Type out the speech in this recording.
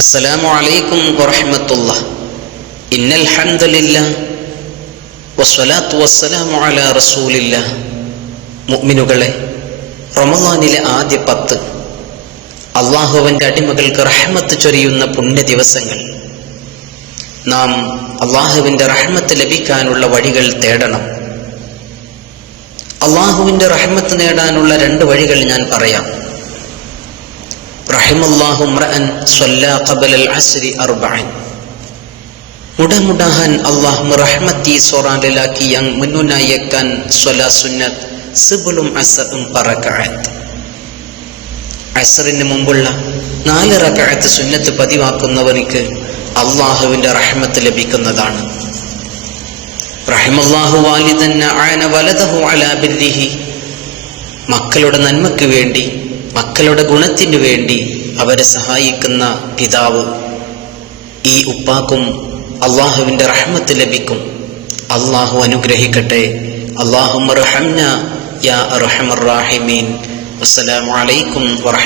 അസ്സലാമു അലൈക്കും വറഹ്മത്തുള്ളാഹി. ഇന്നൽ ഹംദുലില്ലാഹ് വസ്സലാത്തു വസ്സലാമു അലാ റസൂലില്ലാഹ്. മുഅ്മിനുകളെ, റമളാനിലെ ആദ്യ 10 അള്ളാഹുവിൻ്റെ അടിമകൾക്ക് റഹ്മത്ത് ചൊരിയുന്ന പുണ്യ ദിവസങ്ങൾ. നാം അള്ളാഹുവിൻ്റെ റഹ്മത്ത് ലഭിക്കാനുള്ള വഴികൾ തേടണം. അള്ളാഹുവിൻ്റെ റഹ്മത്ത് നേടാനുള്ള 2 വഴികൾ ഞാൻ പറയാം. റഹിമല്ലാഹു ഇംറഅൻ സ്വല്ലാ ഖബലൽ അസ്രി 4. മുടമുടഹാൻ അല്ലാഹു റഹ്മത്തി സോറാലിലാക്കി yang menunaikan sholat sunat sebelum asar 4 rakaat. അസ്റിന് മുമ്പുള്ള 4 റകഅത്ത് സുന്നത്ത് പതിവാക്കുന്നവർക്ക് അള്ളാഹുവിൻ്റെ റഹ്മത്ത് ലഭിക്കുന്നതാണ്. റഹിമല്ലാഹു വാലിദൻ അഅന വലദഹു അലാ ബിർരിഹി. മക്കളുടെ നന്മയ്ക്ക് വേണ്ടി, മക്കളുടെ ഗുണത്തിനു വേണ്ടി അവരെ സഹായിക്കുന്ന പിതാവ്, ഈ ഉപ്പാക്കും അള്ളാഹുവിൻ്റെ റഹ്മത്ത് ലഭിക്കും. അള്ളാഹു അനുഗ്രഹിക്കട്ടെ. അല്ലാഹുമ്മ റഹംനാ യാ അർഹമർ റാഹിമീൻ. അസ്സലാമു അലൈക്കും വറഹ്മത്തുള്ളാഹി.